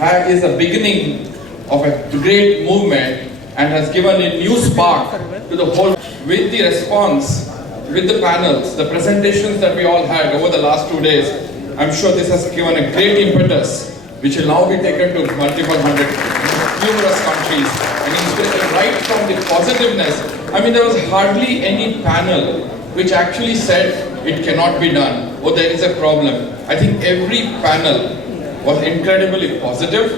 is the beginning of a great movement and has given a new spark to the whole. With the response, with the panels, the presentations that we all had over the last 2 days, I'm sure this has given a great impetus, which will now be taken to multiple hundred, numerous countries, and inspiration right from the positiveness. I mean, there was hardly any panel which actually said it cannot be done or there is a problem. I think every panel was incredibly positive,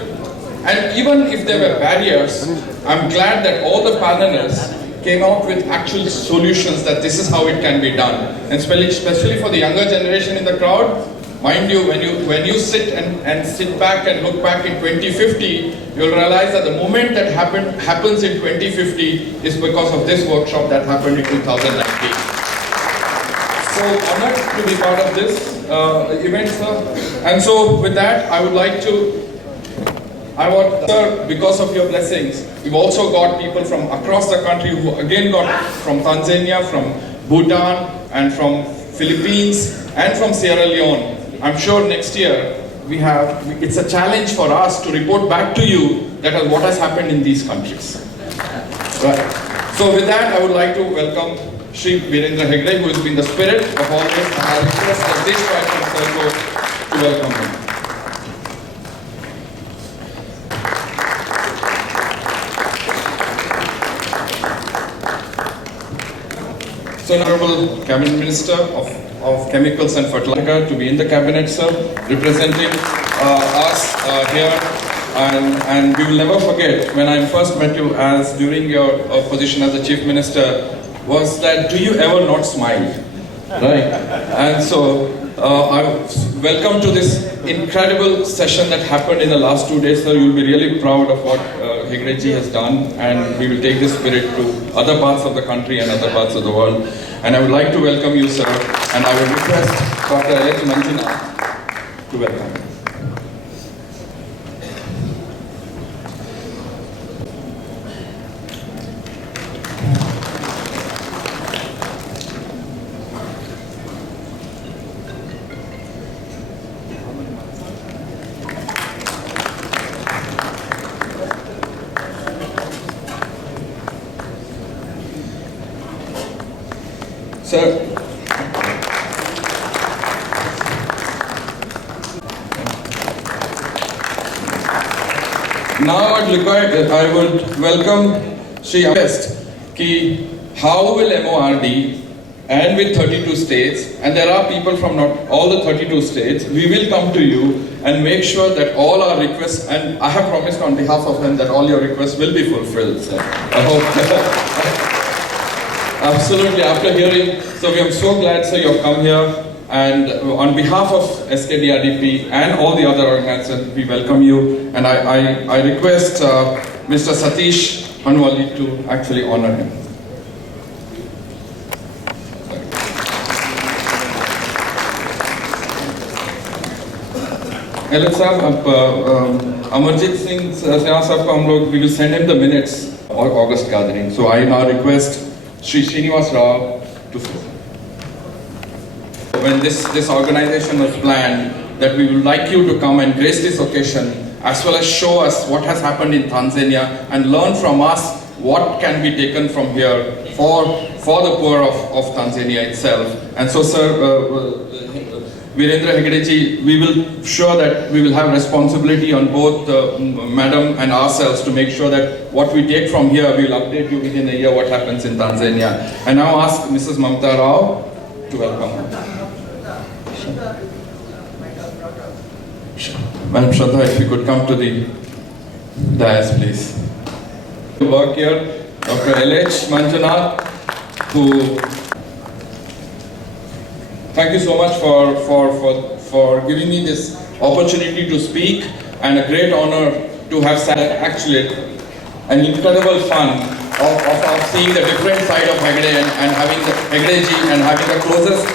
and even if there were barriers, I'm glad that all the panelists came out with actual solutions that this is how it can be done. And especially for the younger generation in the crowd, mind you, when you sit and sit back and look back in 2050, you'll realize that the moment that happens in 2050 is because of this workshop that happened in 2019. So honored to be part of this event, sir. And so with that, I would like to, sir, because of your blessings, we've also got people from across the country who again got from Tanzania, from Bhutan, and from Philippines, and from Sierra Leone. I'm sure next year it's a challenge for us to report back to you that what has happened in these countries. Right. So with that, I would like to welcome Shri Virendra Hegde, who has been the spirit of all this, and I request Jagdish Patil Sir to welcome him. So, Honorable Cabinet Minister of Chemicals and Fertilizer to be in the Cabinet, sir, representing us here. And we will never forget when I first met you as during your position as the Chief Minister, was that do you ever not smile? Right? And so, I welcome to this incredible session that happened in the last 2 days, sir. You'll be really proud of what Hegdeji has done, and we will take this spirit to other parts of the country and other parts of the world. And I would like to welcome you, sir, and I will request Dr. Alex Manjuna to welcome you. Sir, now I would welcome Shri West ki how will MORD and with 32 states, and there are people from not all the 32 states, we will come to you and make sure that all our requests, and I have promised on behalf of them that all your requests will be fulfilled, sir. I hope. Absolutely, after hearing, so we are so glad, sir, you have come here, and on behalf of Skdrdp and all the other organizations, we welcome you, and I request Mr. Satish Anwali to actually honor him. Hello, sir, Amarjit Singh Sahab, we will send him the minutes of August gathering, so I now request Sri Srinivas Rao to when this organization was planned, that we would like you to come and grace this occasion as well as show us what has happened in Tanzania and learn from us what can be taken from here for the poor of Tanzania itself. And so, sir, Virendra Hegdeji, we will sure that we will have responsibility on both Madam and ourselves to make sure that what we take from here, we will update you within a year what happens in Tanzania. And now ask Mrs. Mamta Rao to welcome her. Madam Shraddha, if you could come to the dais, please. Work here, Dr. L.H. Manjunath, who thank you so much for giving me this opportunity to speak, and a great honor to have actually an incredible fun of seeing the different side of Hegde and having the Hegdeji and having the closest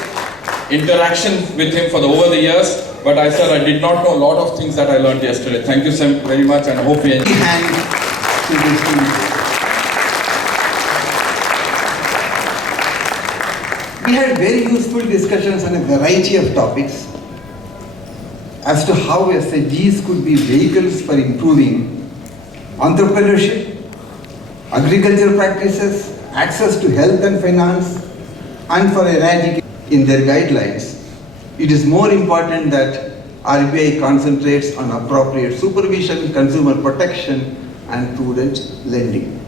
interaction with him for over the years. But I did not know a lot of things that I learned yesterday. Thank you so very much, and I hope you enjoy. We had very useful discussions on a variety of topics. as to how SHGs could be vehicles for improving entrepreneurship, agricultural practices, access to health and finance, and for eradicating in their guidelines. It is more important that RBI concentrates on appropriate supervision, consumer protection, and prudent lending.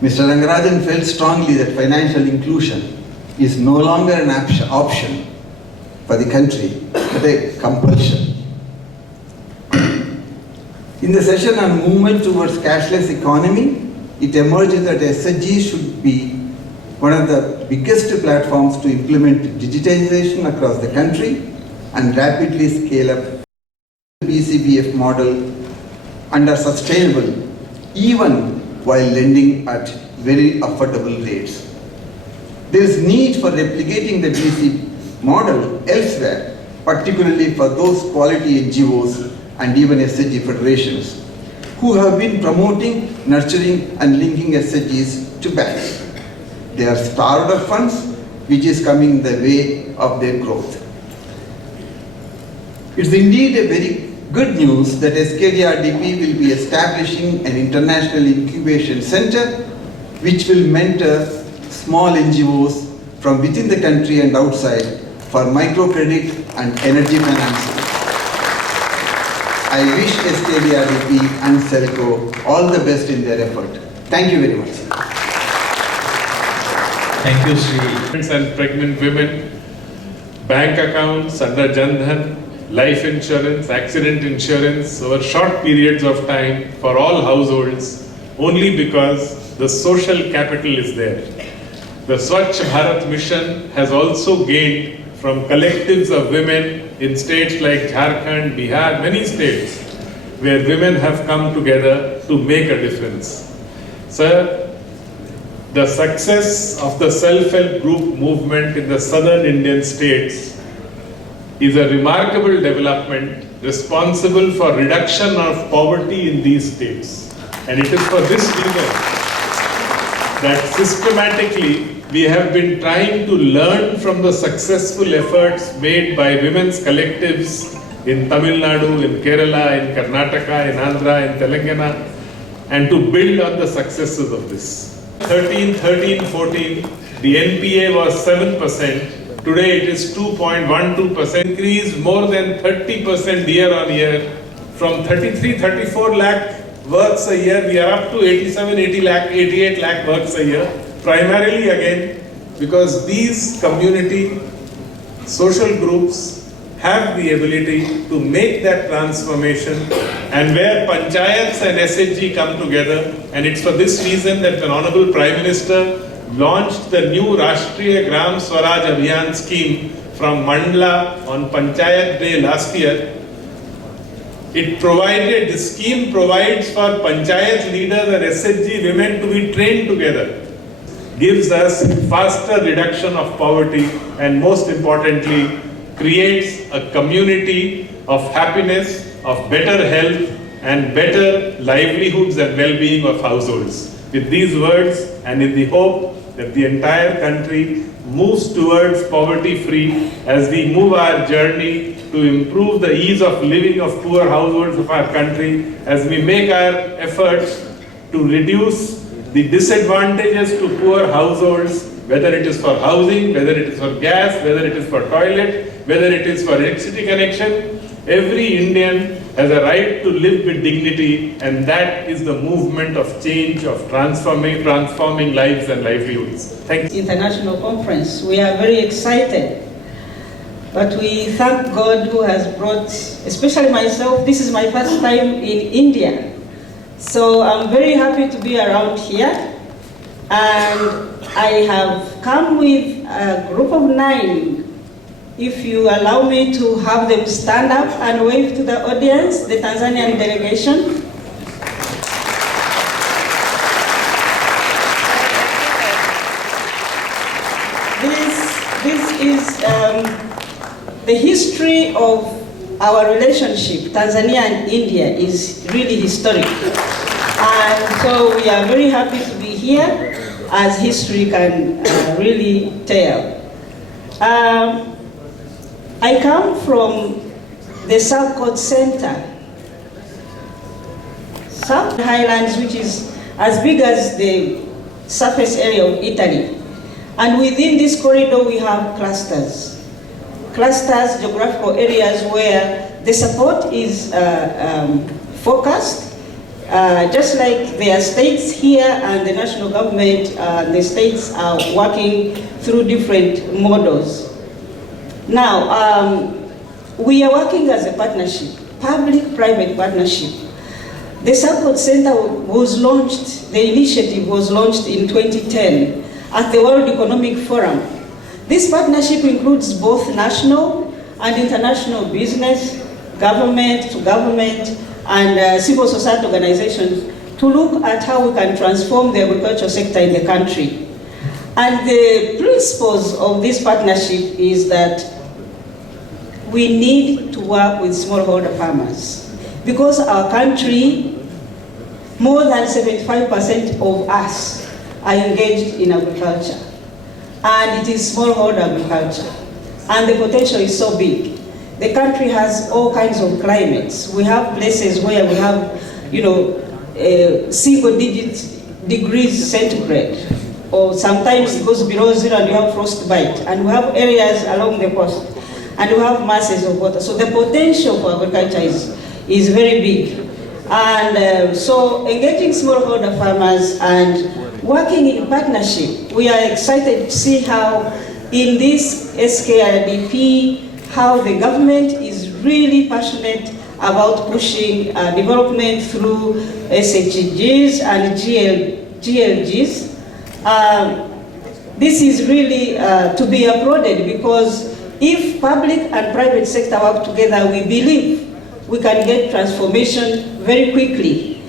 Mr. Rangarajan felt strongly that financial inclusion is no longer an option for the country, but a compulsion. In the session on movement towards cashless economy, it emerged that SHG should be one of the biggest platforms to implement digitization across the country and rapidly scale up the BCBF model and are sustainable even while lending at very affordable rates. There is need for replicating the BC model elsewhere, particularly for those quality NGOs and even SHG federations who have been promoting, nurturing and linking SHGs to banks. They are starved of funds, which is coming the way of their growth. It's indeed a very good news that Skdrdp will be establishing an international incubation center which will mentor small NGOs from within the country and outside for microcredit and energy financing. I wish Skdrdp and Selco all the best in their effort. Thank you very much. Thank you, Sri. And pregnant women, bank accounts under Jan Dhan, life insurance, accident insurance over short periods of time for all households only because the social capital is there. The Swachh Bharat mission has also gained from collectives of women in states like Jharkhand, Bihar, many states where women have come together to make a difference. Sir, the success of the self-help group movement in the southern Indian states is a remarkable development responsible for reduction of poverty in these states. And it is for this reason that systematically we have been trying to learn from the successful efforts made by women's collectives in Tamil Nadu, in Kerala, in Karnataka, in Andhra, in Telangana, and to build on the successes of this. 13, 14, the NPA was 7%. Today it is 2.12%. Increase more than 30% year on year. From 33, 34 lakh works a year, we are up to 87, 80 lakh, 88 lakh works a year. Primarily again, because these community social groups have the ability to make that transformation, and where panchayats and SHG come together, and it's for this reason that the Honorable Prime Minister launched the new Rashtriya Gram Swaraj Abhiyan scheme from Mandla on Panchayat Day last year. This scheme provides for panchayat leaders and SHG women to be trained together, gives us faster reduction of poverty, and most importantly, creates a community of happiness, of better health, and better livelihoods and well-being of households. With these words, and in the hope that the entire country moves towards poverty-free as we move our journey to improve the ease of living of poor households of our country, as we make our efforts to reduce the disadvantages to poor households, whether it is for housing, whether it is for gas, whether it is for toilet, whether it is for electricity connection, every Indian has a right to live with dignity, and that is the movement of change, of transforming lives and livelihoods. Thank you. International conference. We are very excited, but we thank God who has brought, especially myself, this is my first time in India. So I'm very happy to be around here, and I have come with a group of 9. If you allow me to have them stand up and wave to the audience, the Tanzanian delegation. This is the history of our relationship. Tanzania and India is really historic. And so we are very happy to be here, as history can really tell. I come from the South Coast Center, South Highlands, which is as big as the surface area of Italy. And within this corridor, we have clusters. Clusters, geographical areas where the support is focused, just like there are states here and the national government, the states are working through different models. Now, we are working as a partnership, public-private partnership. The Support Center was launched, the initiative was launched in 2010 at the World Economic Forum. This partnership includes both national and international business, government to government, and civil society organizations to look at how we can transform the agricultural sector in the country. And the principles of this partnership is that we need to work with smallholder farmers because our country, more than 75% of us are engaged in agriculture. And it is smallholder agriculture. And the potential is so big. The country has all kinds of climates. We have places where we have, single-digit degrees centigrade, or sometimes it goes below zero and you have frostbite. And we have areas along the coast, and we have masses of water. So the potential for agriculture is very big. And so engaging smallholder farmers and working in partnership, we are excited to see how in this Skdrdp, how the government is really passionate about pushing development through SHGs and GLGs. This is really to be applauded because if public and private sector work together, we believe we can get transformation very quickly.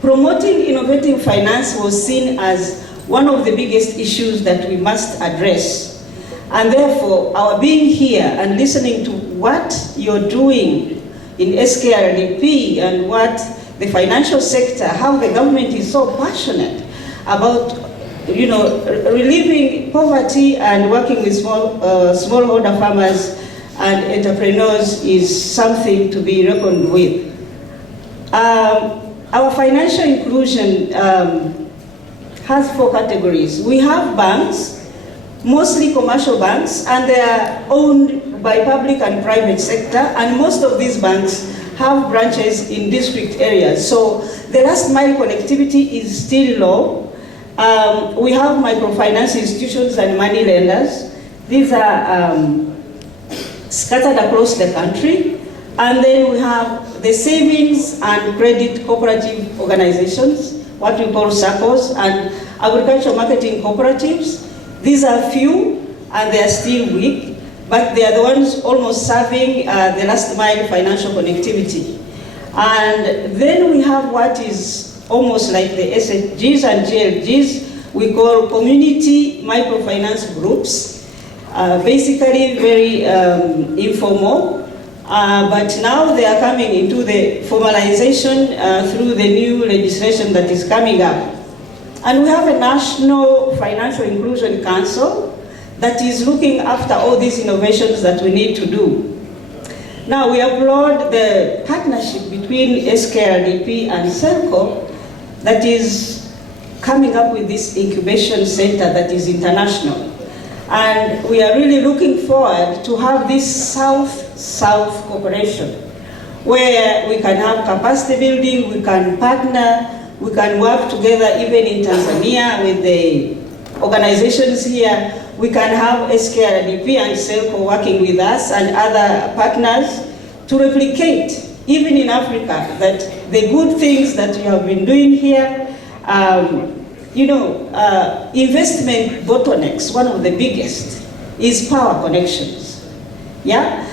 Promoting innovative finance was seen as one of the biggest issues that we must address. And therefore, our being here and listening to what you're doing in Skdrdp and what the financial sector, how the government is so passionate about relieving poverty and working with smallholder farmers and entrepreneurs is something to be reckoned with. Our financial inclusion has 4 categories. We have banks, mostly commercial banks, and they are owned by public and private sector, and most of these banks have branches in district areas. So the last mile connectivity is still low. We have microfinance institutions and money lenders. These are scattered across the country. And then we have the savings and credit cooperative organizations, what we call SACCOs, and agricultural marketing cooperatives. These are few and they are still weak, but they are the ones almost serving the last mile financial connectivity. And then we have what is almost like the SHGs and GLGs, we call community microfinance groups, basically very informal. But now they are coming into the formalization through the new legislation that is coming up. And we have a National Financial Inclusion Council that is looking after all these innovations that we need to do. Now we applaud the partnership between Skdrdp and Selco that is coming up with this incubation center that is international. And we are really looking forward to have this South-South cooperation where we can have capacity building, we can partner, we can work together even in Tanzania with the organizations here. We can have Skdrdp and Selco working with us and other partners to replicate, even in Africa, that the good things that we have been doing here, investment bottlenecks, one of the biggest, is power connections. Yeah?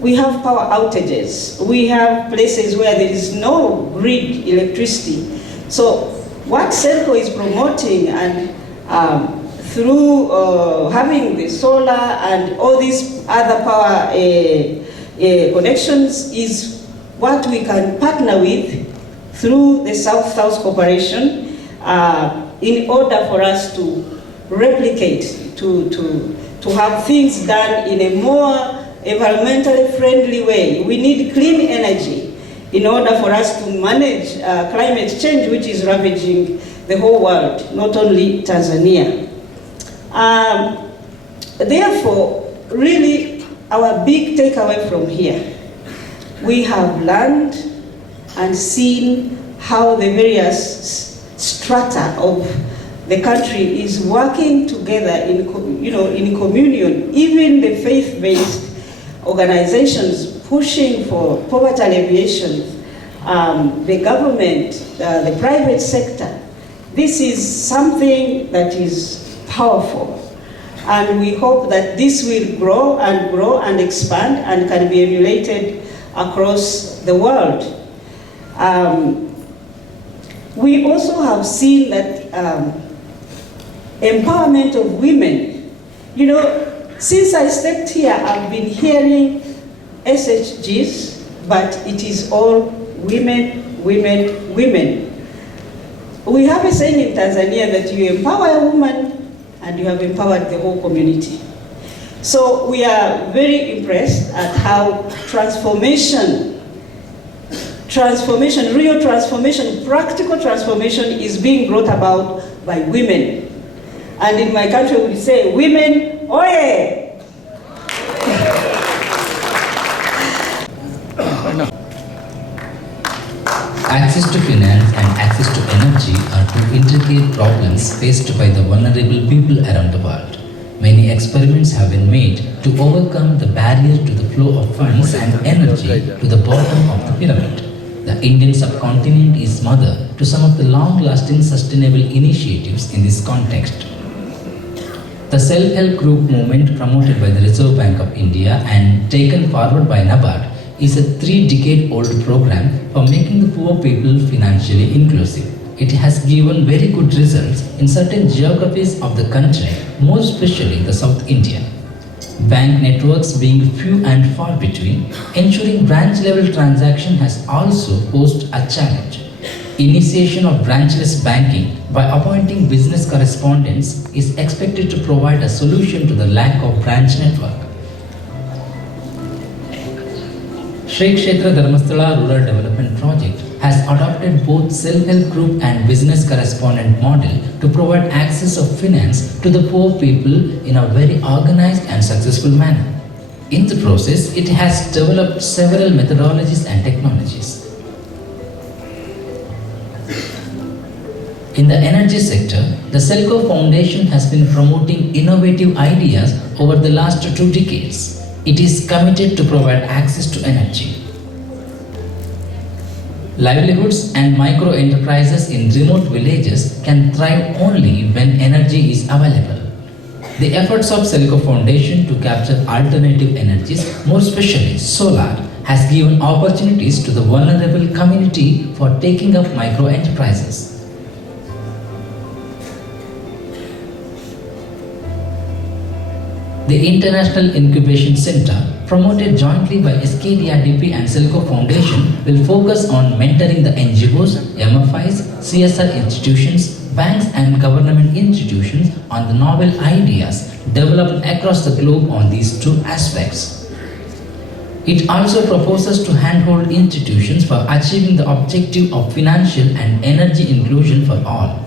We have power outages. We have places where there is no grid electricity. So what Selco is promoting and through having the solar and all these other power connections is what we can partner with through the South-South cooperation in order for us to replicate, to to have things done in a more environmentally friendly way. We need clean energy in order for us to manage climate change, which is ravaging the whole world, not only Tanzania. Therefore, really, our big takeaway from here, we have learned and seen how the various strata of the country is working together in communion. Even the faith-based organizations pushing for poverty alleviation, the government, the private sector. This is something that is powerful. And we hope that this will grow and expand and can be emulated across the world. We also have seen that empowerment of women. Since I stepped here, I've been hearing SHGs, but it is all women, women, women. We have a saying in Tanzania that you empower a woman and you have empowered the whole community. So we are very impressed at how real transformation, practical transformation is being brought about by women. And in my country we say, women, oye! Access to finance and access to energy are two intricate problems faced by the vulnerable people around the world. Many experiments have been made to overcome the barrier to the flow of funds and energy to the bottom of the pyramid. The Indian subcontinent is mother to some of the long-lasting sustainable initiatives in this context. The self-help group movement promoted by the Reserve Bank of India and taken forward by NABARD is a 3-decade-old program for making the poor people financially inclusive. It has given very good results in certain geographies of the country, more especially the South India. Bank networks being few and far between, ensuring branch-level transaction has also posed a challenge. Initiation of branchless banking by appointing business correspondents is expected to provide a solution to the lack of branch network. Shri Kshetra Dharmasthala Rural Development Project has adopted both self-help group and business correspondent model to provide access of finance to the poor people in a very organized and successful manner. In the process, it has developed several methodologies and technologies. In the energy sector, the Selco Foundation has been promoting innovative ideas over the last 2 decades. It is committed to provide access to energy. Livelihoods and micro-enterprises in remote villages can thrive only when energy is available. The efforts of Selco Foundation to capture alternative energies, more especially solar, has given opportunities to the vulnerable community for taking up micro-enterprises. The International Incubation Center, promoted jointly by Skdrdp and Selco Foundation, will focus on mentoring the NGOs, MFIs, CSR institutions, banks and government institutions on the novel ideas developed across the globe on these 2 aspects. It also proposes to handhold institutions for achieving the objective of financial and energy inclusion for all.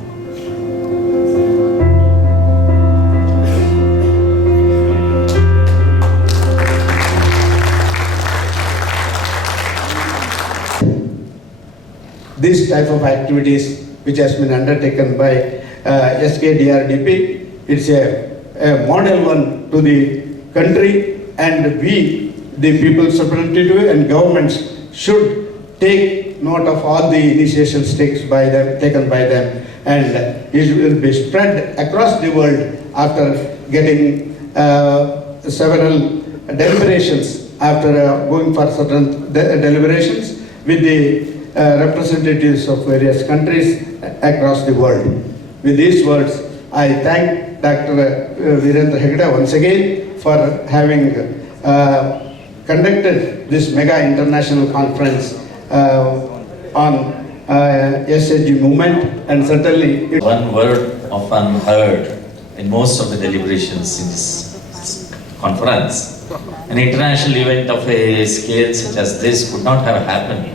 This type of activities which has been undertaken by Skdrdp, it's a model one to the country, and we, the people's representative and governments, should take note of all the initiatives taken by them, and it will be spread across the world after getting several deliberations, after going for certain deliberations with the representatives of various countries across the world. With these words, I thank Dr. Virendra Hegde once again for having conducted this mega international conference on SHG movement, and certainly one word often heard in most of the deliberations in this conference. An international event of a scale such as this could not have happened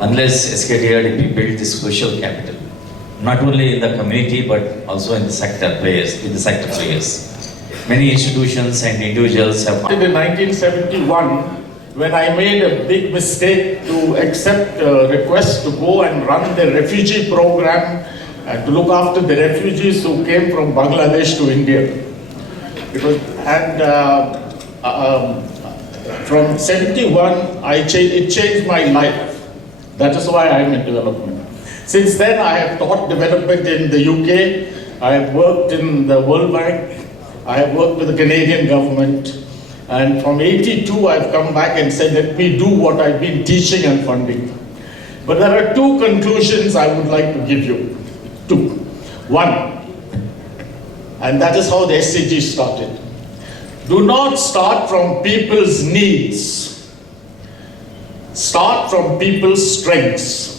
unless Skdrdp built this social capital, not only in the community but also in the sector players, Many institutions and individuals have. In 1971, when I made a big mistake to accept a request to go and run the refugee program and to look after the refugees who came from Bangladesh to India. From 71, it changed my life. That is why I am in development. Since then, I have taught development in the UK, I have worked in the World Bank, I have worked with the Canadian government, and from 82, I have come back and said, let me do what I've been teaching and funding. But there are two conclusions I would like to give you. Two. One, and that is how the SCG started. Do not start from people's needs. Start from people's strengths.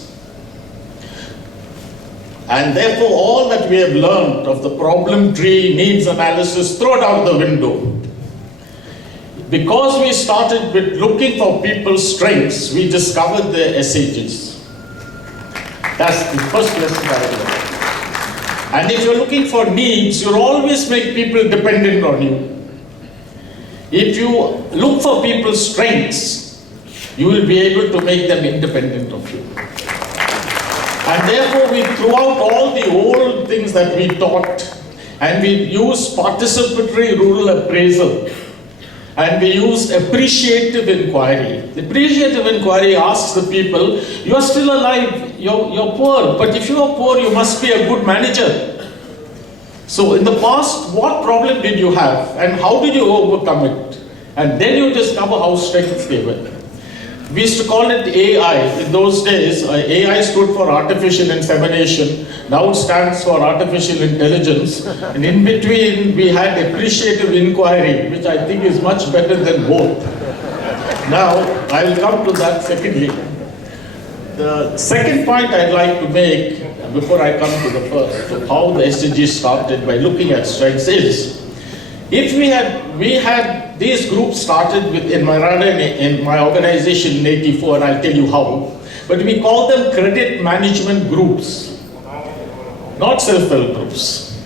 And therefore, all that we have learned of the problem tree, needs analysis, throw it out the window. Because we started with looking for people's strengths, we discovered the SAGs. That's the first lesson I learned. And if you're looking for needs, you'll always make people dependent on you. If you look for people's strengths, you will be able to make them independent of you. And therefore, we threw out all the old things that we taught, and we used participatory rural appraisal, and we used appreciative inquiry. The appreciative inquiry asks the people, you are still alive, you're poor, but if you are poor, you must be a good manager. So in the past, what problem did you have, and how did you overcome it? And then you discover how strengths they were. We used to call it AI. In those days, AI stood for artificial insemination. Now it stands for artificial intelligence. And in between, we had appreciative inquiry, which I think is much better than both. Now, I will come to that secondly. The second point I'd like to make, before I come to the first, of how the SDG started by looking at strengths is, if we had these groups started with in my organization in 84, and I'll tell you how, but we call them credit management groups, not self-help groups.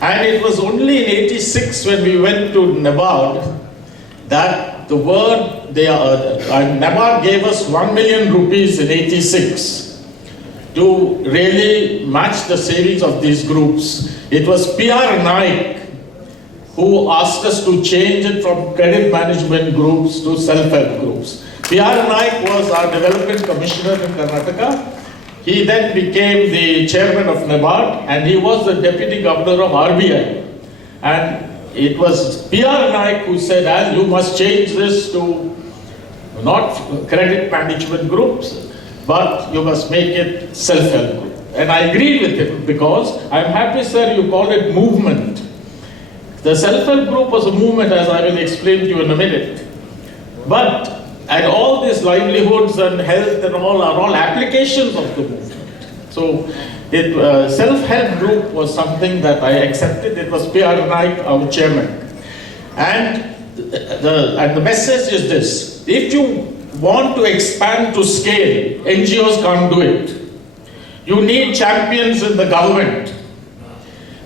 And it was only in 86 when we went to NABARD that the word, NABARD gave us 1 million rupees in 86 to really match the savings of these groups. It was PR Naik who asked us to change it from credit management groups to self-help groups. PR Naik was our development commissioner in Karnataka. He then became the chairman of NABARD, and he was the deputy governor of RBI. And it was PR Naik who said, Al, you must change this to not credit management groups, but you must make it self-help group. And I agreed with him because I'm happy, sir, you call it movement. The self-help group was a movement, as I will explain to you in a minute. But and all these livelihoods and health and all are all applications of the movement. So self-help group was something that I accepted. It was PR Naik, our chairman. And the message is this: if you want to expand to scale, NGOs can't do it. You need champions in the government.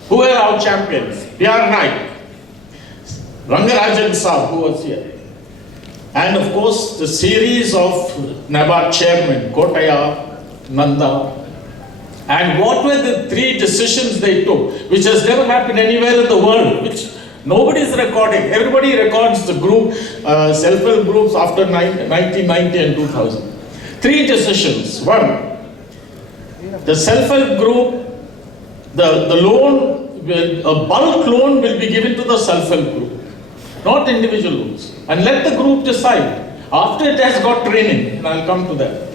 Who are our champions? PR Naik, Rangarajan Saab, who was here. And of course, the series of NABARD chairmen, Kotaya, Nanda. And what were the 3 decisions they took, which has never happened anywhere in the world, which nobody is recording. Everybody records the group, self-help groups after 1990 and 2000. 3 decisions. 1, the self-help group, the loan, a bulk loan will be given to the self-help group, not individual loans. And let the group decide. After it has got training, and I'll come to that.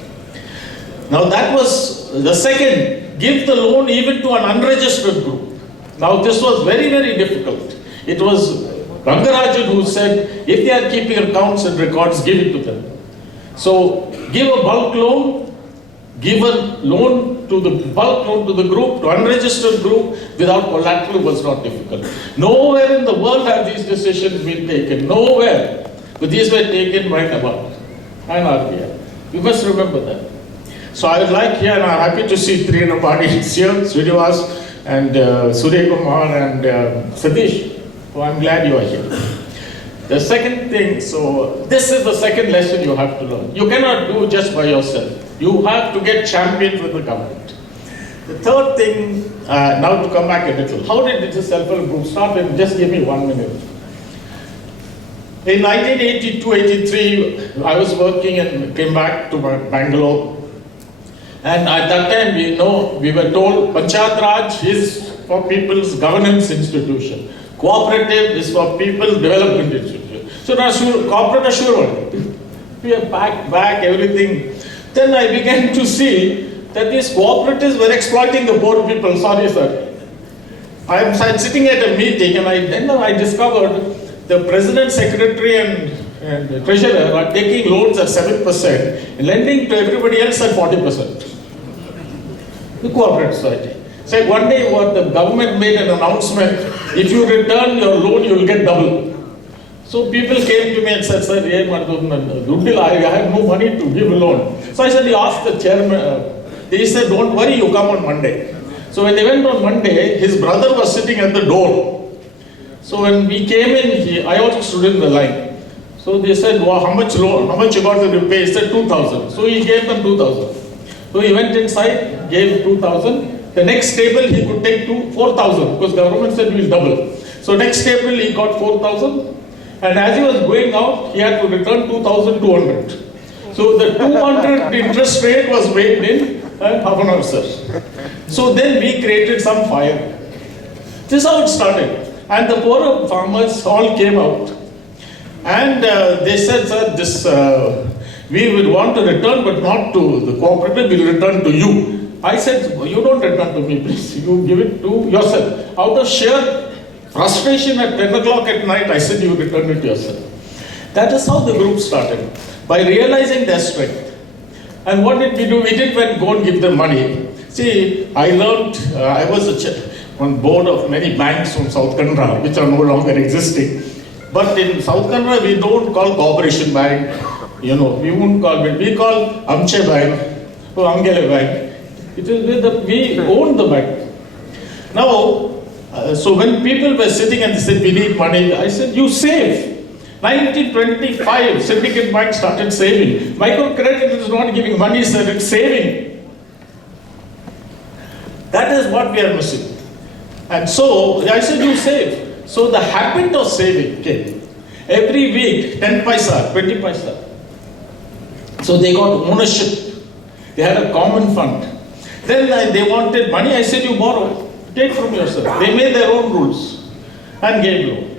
Now that was the second, give the loan even to an unregistered group. Now this was very, very difficult. It was Rangarajan who said, if they are keeping accounts and records, give it to them. So give a bulk loan give a loan to the bulk loan to the group, to unregistered group without collateral was not difficult. Nowhere in the world have these decisions been taken. Nowhere. But these were taken by NABARD and RBI. You must remember that. So I would like here, and I'm happy to see three NABARDians here, Srinivas and Surya Kumar and Satish. So I'm glad you are here. The second thing, so this is the second lesson you have to learn. You cannot do just by yourself. You have to get champions with the government. The third thing, now to come back a little, how did this self-help group start? Just give me 1 minute. In 1982-83, I was working and came back to Bangalore. And at that time, we were told Panchayat Raj is for people's governance institution. Cooperative is for people's development institution. So now corporate assurance. We have packed back everything. Then I began to see that these cooperatives were exploiting the poor people. Sorry, sir. I am sitting at a meeting and then I discovered the president, secretary and treasurer are taking loans at 7% and lending to everybody else at 40%. The cooperative society. So one day what the government made an announcement, if you return your loan, you will get double. So people came to me and said, sir, I have no money to give a loan. So I said, you ask the chairman. He said, don't worry, you come on Monday. So when they went on Monday, his brother was sitting at the door. So when we came in, I also stood in the line. So they said, well, how much loan, how much you got to repay? He said, 2,000. So he gave them 2,000. So he went inside, gave 2,000. The next table he could take to 4,000 because government said we'll double. So next table he got 4,000. And as he was going out, he had to return 2,200. So the 200 interest rate was weighed in half an hour, sir. So then we created some fire. This is how it started. And the poorer farmers all came out. And they said, sir, this we will want to return, but not to the cooperative, we'll return to you. I said, you don't return to me, please. You give it to yourself. Out of sheer frustration at 10 o'clock at night, I said, you return it yourself. That is how the group started, by realizing their strength. And what did we do? We didn't go and give them money. See, I learned, I was on board of many banks from South Kannada, which are no longer existing. But in South Kannada, we don't call Corporation Bank, we won't call it, we call Amche Bank, or Angele Bank. It is we own the bank. Now, so when people were sitting and they said, we need money, I said, you save. 1925, Syndicate Bank started saving. Microcredit is not giving money, sir, it's saving. That is what we are missing. And so, I said, you save. So the habit of saving came. Every week, 10 paisa, 20 paisa. So they got ownership. They had a common fund. Then they wanted money, I said, you borrow. Take from yourself. They made their own rules and gave loan.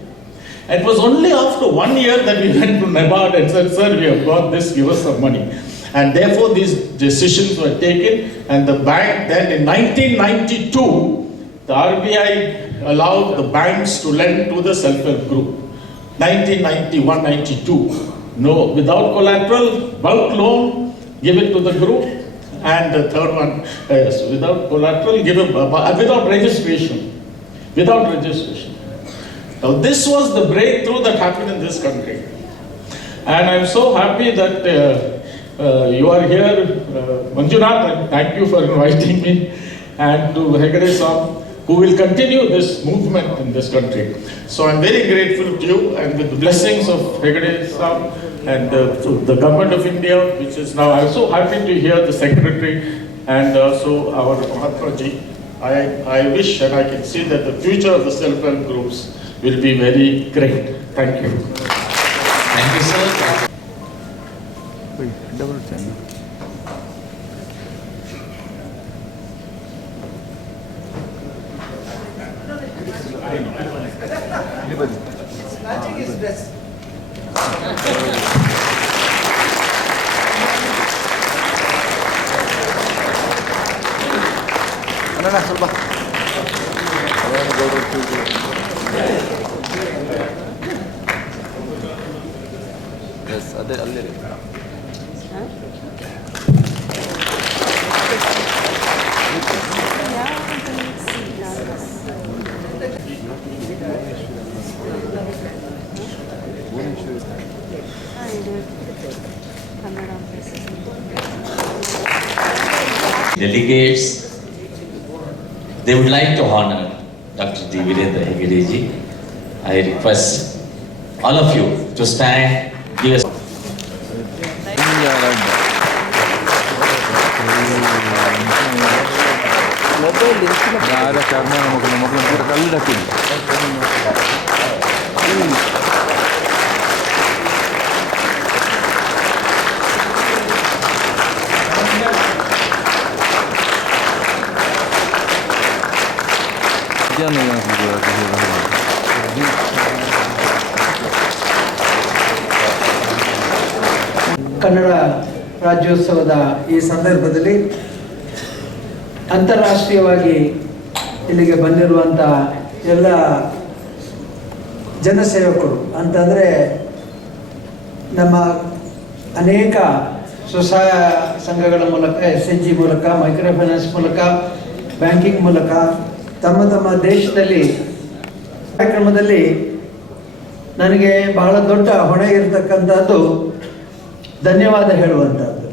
It was only after 1 year that we went to NABARD and said, sir, we have got this, give us some money. And therefore these decisions were taken, and the bank then in 1992, the RBI allowed the banks to lend to the self-help group. 1991-92. No, without collateral, bulk loan, give it to the group. And the third one, without collateral, without registration. Without registration. Now this was the breakthrough that happened in this country. And I'm so happy that you are here, Manjunath, and thank you for inviting me, and to Hegde Sam, who will continue this movement in this country. So I'm very grateful to you, and with the blessings of Hegde Sam and to the government of India, which is now, I'm so happy to hear the secretary and also our Mahatma Ji. I wish and I can see that the future of the self-help groups will be very great. Thank you. Thank you, sir. Snatching his dress. Yes, ಅದೇ ಅಲ್ಲೇ Delegates, they would like to honor Dr. D. Virendra Hegde ji. I request all of you to stand, give us. Kannada ರಾಜ್ಯೋತ್ಸವದ ಈ ಸಂದರ್ಭದಲ್ಲಿ ಅಂತಾರಾಷ್ಟ್ರೀಯವಾಗಿ ಇಲ್ಲಿಗೆ ಬಂದಿರುವಂಥ ಎಲ್ಲ ಜನಸೇವಕರು ಅಂತಂದರೆ ನಮ್ಮ ಅನೇಕ ಸ್ವಸಹಾಯ ಸಂಘಗಳ ಮೂಲಕ SHG ಮೂಲಕ ಮೈಕ್ರೋ ಫೈನಾನ್ಸ್ ಮೂಲಕ ಬ್ಯಾಂಕಿಂಗ್ ಮೂಲಕ ತಮ್ಮ ತಮ್ಮ ದೇಶದಲ್ಲಿ ಕಾರ್ಯಕ್ರಮದಲ್ಲಿ ನನಗೆ ಬಹಳ ದೊಡ್ಡ ಹೊಣೆ ಇರತಕ್ಕಂಥದ್ದು ಧನ್ಯವಾದ ಹೇಳುವಂಥದ್ದು.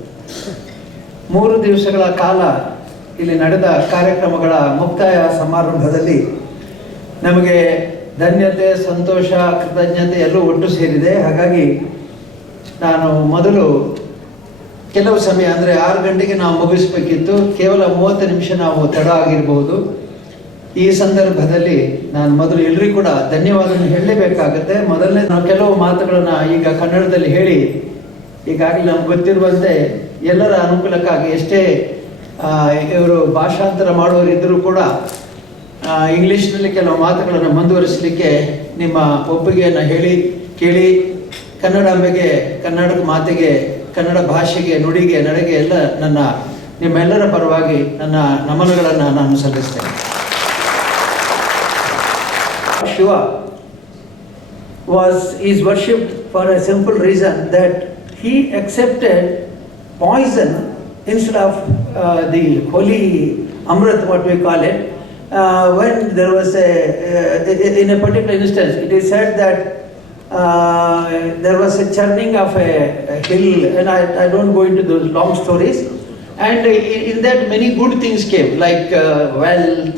3 ದಿವಸಗಳ ಕಾಲ ಇಲ್ಲಿ ನಡೆದ ಕಾರ್ಯಕ್ರಮಗಳ ಮುಕ್ತಾಯ ಸಮಾರಂಭದಲ್ಲಿ ನಮಗೆ ಧನ್ಯತೆ, ಸಂತೋಷ, ಕೃತಜ್ಞತೆ ಎಲ್ಲವೂ ಒಟ್ಟು ಸೇರಿದೆ. ಹಾಗಾಗಿ ನಾನು ಮೊದಲು ಕೆಲವು ಸಮಯ ಅಂದರೆ 6 ಗಂಟೆಗೆ ನಾವು ಮುಗಿಸ್ಬೇಕಿತ್ತು, ಕೇವಲ 30 ನಿಮಿಷ ನಾವು ತಡ ಆಗಿರಬಹುದು. ಈ ಸಂದರ್ಭದಲ್ಲಿ ನಾನು ಮೊದಲು ಎಲ್ಲರಿಗೂ ಕೂಡ ಧನ್ಯವಾದವನ್ನು ಹೇಳಲೇಬೇಕಾಗುತ್ತೆ. ಮೊದಲನೇ ನಾವು ಕೆಲವು ಮಾತುಗಳನ್ನು ಈಗ ಕನ್ನಡದಲ್ಲಿ ಹೇಳಿ, ಈಗಾಗಲೇ ನಮ್ಗೆ ಗೊತ್ತಿರುವಂತೆ ಎಲ್ಲರ ಅನುಕೂಲಕ್ಕಾಗಿ ಎಷ್ಟೇ ಇವರು ಭಾಷಾಂತರ ಮಾಡುವವರಿದ್ದರೂ ಕೂಡ ಇಂಗ್ಲೀಷ್ನಲ್ಲಿ ಕೆಲವು ಮಾತುಗಳನ್ನು ಮುಂದುವರಿಸಲಿಕ್ಕೆ ನಿಮ್ಮ ಒಪ್ಪಿಗೆಯನ್ನು ಕೇಳಿ ಕನ್ನಡಾಂಬೆಗೆ, ಕನ್ನಡ ಮಾತಿಗೆ, ಕನ್ನಡ ಭಾಷೆಗೆ, ನುಡಿಗೆ, ನಡೆಗೆ ಎಲ್ಲ ನಿಮ್ಮೆಲ್ಲರ ಪರವಾಗಿ ನನ್ನ ನಮನಗಳನ್ನು ನಾನು ಸಲ್ಲಿಸ್ತೇನೆ. Shiva is worshipped for a simple reason that he accepted poison instead of the holy Amrit, what we call it. When there was in a particular instance, it is said that there was a churning of a hill, and I don't go into those long stories. And in that many good things came, like wealth,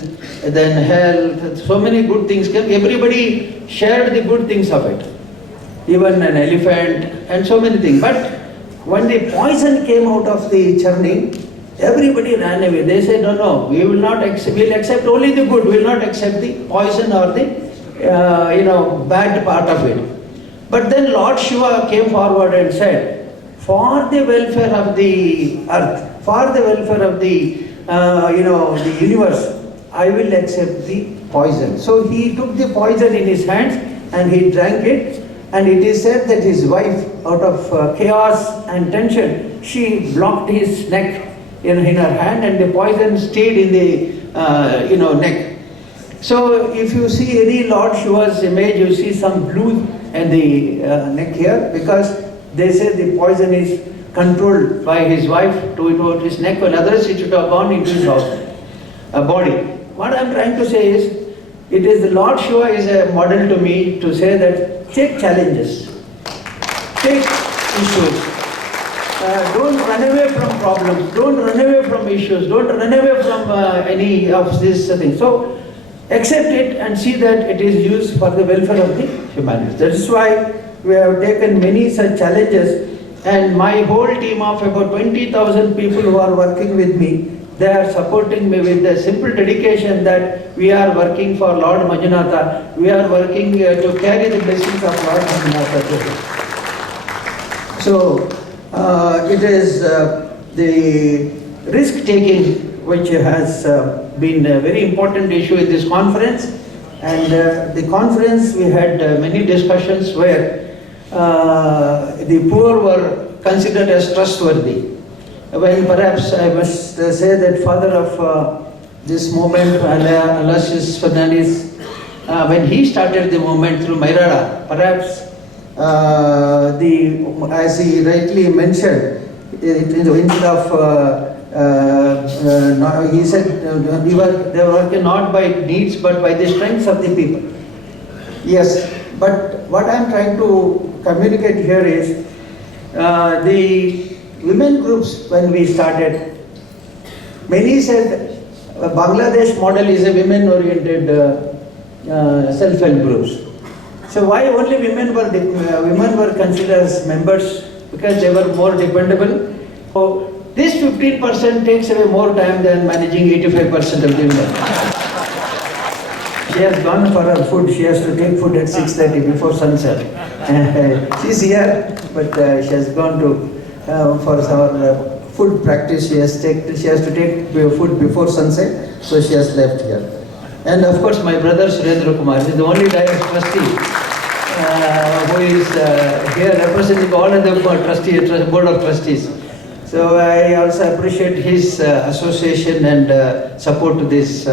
then health, so many good things came. Everybody shared the good things of it, even an elephant and so many things. But when the poison came out of the churning, everybody ran away. They said, no, we will not accept, we'll accept only the good, we will not accept the poison or the bad part of it. But then Lord Shiva came forward and said, for the welfare of the earth, for the welfare of the the universe, I will accept the poison. So he took the poison in his hands and he drank it, and it is said that his wife, out of chaos and tension, she blocked his neck in her hand, and the poison stayed in the neck. So if you see any Lord Shiva's image, you see some blue in the neck here, because they say the poison is controlled by his wife to his neck, while others it should have gone into his body. What I am trying to say is, it is the Lord Shiva is a model to me to say that take challenges, take issues, don't run away from problems, don't run away from issues, don't run away from any of these things. So accept it and see that it is used for the welfare of the humanity. That is why we have taken many such challenges, and my whole team of about 20,000 people who are working with me, they are supporting me with the simple dedication that we are working for Lord Manjunatha, we are working to carry the blessings of Lord Manjunatha to him. So it is the risk taking which has been a very important issue in this conference, and the conference we had many discussions where the poor were considered as trustworthy. When perhaps I must say that father of this movement, Aloysius Fernandez, when he started the movement through Mairada, perhaps as he rightly mentioned, instead of he said they were working not by needs but by the strengths of the people. Yes, but what I am trying to communicate here is the women groups, when we started, many said Bangladesh model is a women-oriented self-help groups. So why only women were considered as members? Because they were more dependable. So this 15% takes away more time than managing 85% of the women. She has gone for her food. She has to take food at 6:30 before sunset. She's here, but she has gone to for our food practice. She has to take food before sunset, so she has left here. And of course, my brother Surendra Kumar is the only direct trustee who is here representing all of the board of trustees. So I also appreciate his association and support to this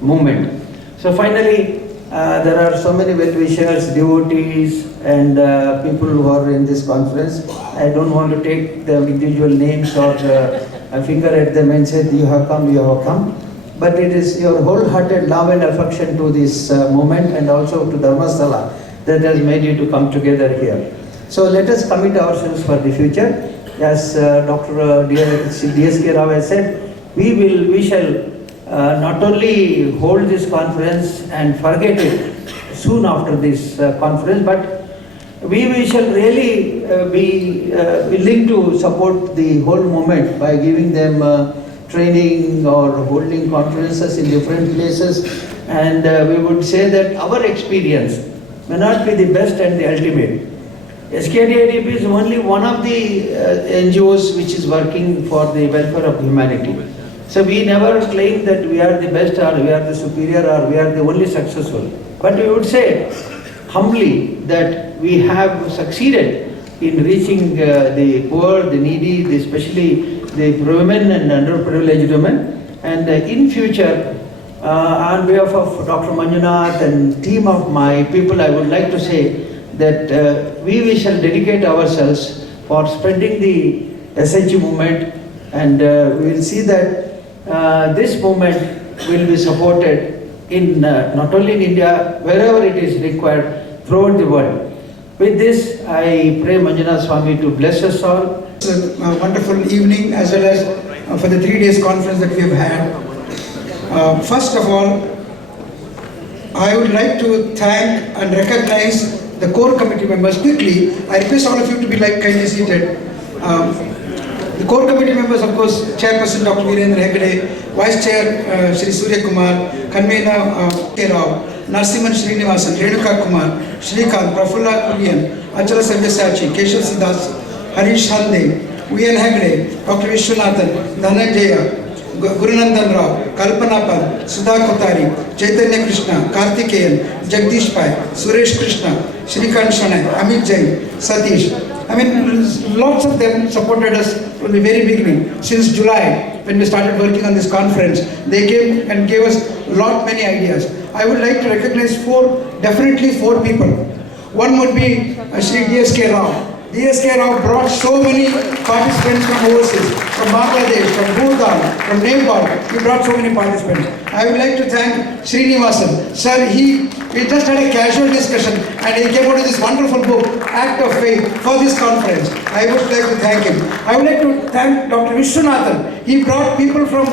movement. So finally, there are so many well-wishers, devotees, and people who are in this conference. I don't want to take the individual names or a finger at them and say, you have come, you have come. But it is your wholehearted love and affection to this movement and also to Dharmasthala that has made you to come together here. So let us commit ourselves for the future. As Dr. D.S.K. Rao has said, we shall not only hold this conference and forget it soon after this conference, but we shall really be willing to support the whole movement by giving them training or holding conferences in different places. And we would say that our experience may not be the best and the ultimate. Skdrdp is only one of the NGOs which is working for the welfare of humanity. So we never claim that we are the best or we are the superior or we are the only successful. But we would say humbly that we have succeeded in reaching the poor, the needy, especially the women and underprivileged women. And in future, on behalf of Dr. Manjunath and team of my people, I would like to say that we shall dedicate ourselves for spreading the SHG movement, and we will see that this movement will be supported in not only in India, wherever it is required throughout the world. With this, I pray Manjunath Swami to bless us all. It's a wonderful evening as well as for the 3 days conference that we have had. First of all, I would like to thank and recognize the core committee members. Quickly, I request all of you to be kindly seated. The core committee members, of course, Chairperson Dr. Virendra Hegde, Vice Chair Shri Surya Kumar, Convener K. Rao, Narsimhan Srinivasan, Renuka Kumar, Shrikant, Prafulla Kulian, Achala Sabyasachi, Keshav Siddhas, Harish Hande, V.N. Hegde, Dr. Vishwanathan, Dhananjaya, Gurunandan Rao, Kalpana Pal, Sudha Kotari, Chaitanya Krishna, Karthikeyan, Jagdish Pai, Suresh Krishna, Shrikant Shanay, Amit Jain, Satish. I mean, lots of them supported us from the very beginning. Since July, when we started working on this conference, they came and gave us many ideas. I would like to recognize definitely four people. One would be Shri D.S.K. Rao. D.S.K. Rao brought so many participants from overseas, from Bangladesh, from Bhutan, from Nepal. He brought so many participants. I would like to thank Srinivasan. Sir, we just had a casual discussion and he came out with this wonderful book, Act of Faith, for this conference. I would like to thank him. I would like to thank Dr. Vishwanathan. He brought people from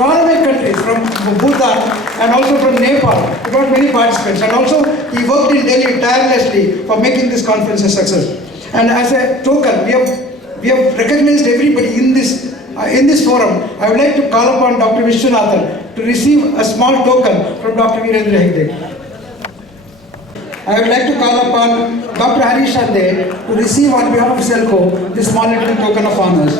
faraway countries, from Bhutan and also from Nepal. He brought many participants and also he worked in Delhi tirelessly for making this conference a success. And as a token, we have recognized everybody in this forum. I would like to call upon Dr. Vishwanathan to receive a small token from Dr. Virendra Hegde. I would like to call upon Dr. Harish Hande to receive on behalf of Selco this small little token of honors.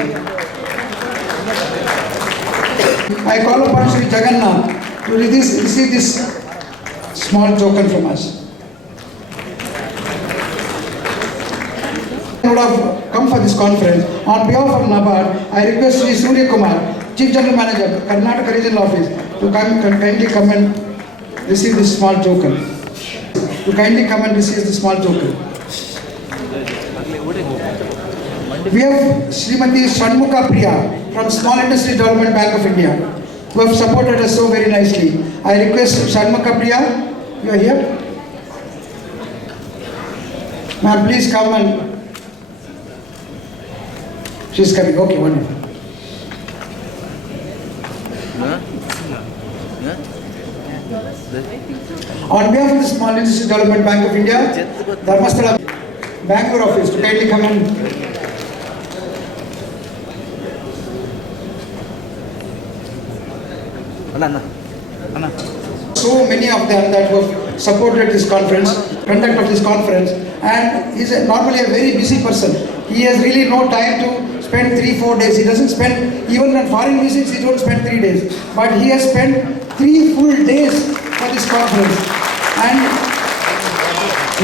I call upon Sri Jagannath to receive this small token from us. Would have come for this conference. On behalf of NABARD, I request Sri Surya Kumar, Chief General Manager, Karnataka Regional Office, to kindly come and receive this small token. We have Srimati षणवना from Small Industry Development Bank of India, who have supported us so very nicely. I request षणवना, you are here? Ma'am, please come and... She's coming, okay, wonderful. On behalf of the Small Industry Development Bank of India, Dharmasthala Bangalore office to kindly come and so many of them that have supported this conference, conduct of this conference, and he's normally a very busy person. He has really no time to spend 3-4 days. He doesn't spend, even on foreign visits, he don't spend 3 days. But he has spent 3 full days for this conference. And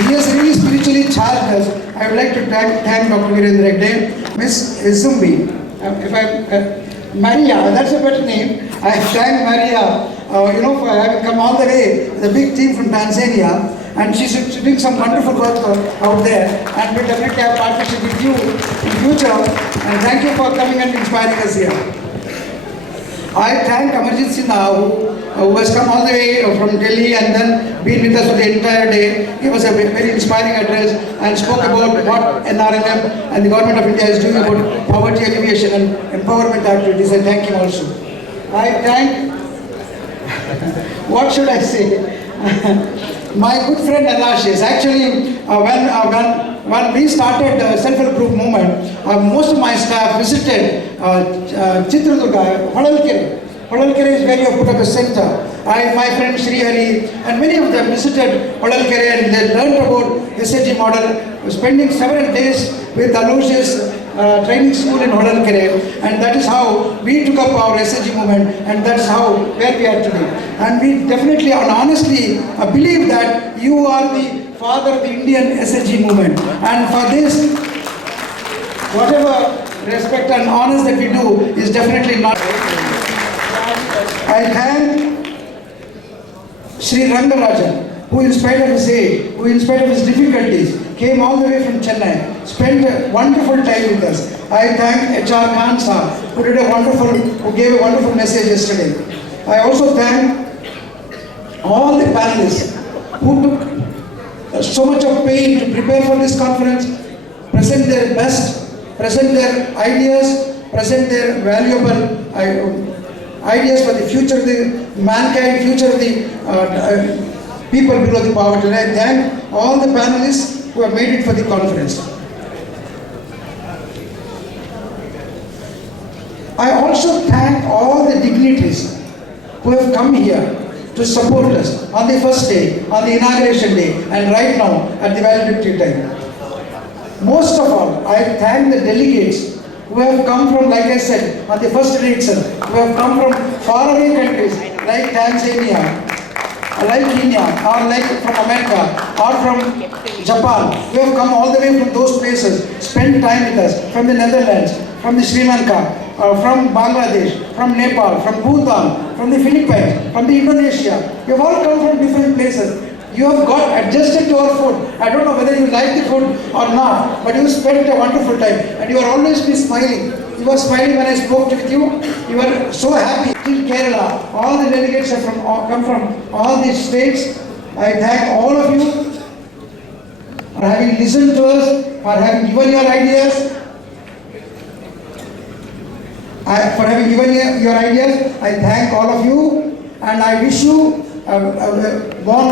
he has really spiritually charged us. I would like to thank Dr. Virendra Hegde, Miss Zumbi, Maria, that's a better name. I thank Maria, for having come all the way, the big team from Tanzania, and she's doing some wonderful work out there, and we'll definitely have partnership with you in future, and thank you for coming and inspiring us here. I thank Amarjit Sinha, who has come all the way from Delhi and then been with us for the entire day. He was a very inspiring address and spoke about what NRLM and the Government of India is doing about poverty alleviation and empowerment activities. I thank him also. I thank, what should I say? My good friend Alashish. Actually, when we started the self-help group movement, most of my staff visited Chitradurga, Hodalkere is where you have put up a center. My friend Sri Hari and many of them visited Hodalkere and they learned about SAG model, spending several days with Aloysius training school in Hodalkere, and that is how we took up our SAG movement, and that's how where we are today. And we definitely and honestly believe that you are the father of the Indian SAG movement, and for this, whatever respect and honors that we do is definitely not. I thank Sri Rangarajan, who in spite of his age, who in spite of his difficulties, came all the way from Chennai, spent a wonderful time with us. I thank HR Khan Sir, who gave a wonderful message yesterday. I also thank all the panelists who took so much of pain to prepare for this conference, present their best, present their ideas, present their valuable ideas for the future of the mankind, future of the people below the poverty. I thank all the panelists who have made it for the conference. I also thank all the dignitaries who have come here to support us on the first day, on the inauguration day, and right now at the valedictory time. Most of all, I thank the delegates who have come from, like I said, on the first day itself, who have come from faraway countries like Tanzania, like Kenya, or like from America, or from Japan, who have come all the way from those places, spent time with us, from the Netherlands, from the Sri Lanka, from Bangladesh, from Nepal, from Bhutan, from the Philippines, from the Indonesia. You have all come from different places. You have got adjusted to our food. I don't know whether you like the food or not, but you spent a wonderful time, and you are always be smiling. You were smiling when I spoke with you. You were so happy. Till Kerala, all the delegates have come from all these states. I thank all of you for having listened to us, for having given your ideas. I thank all of you, and I wish you a warm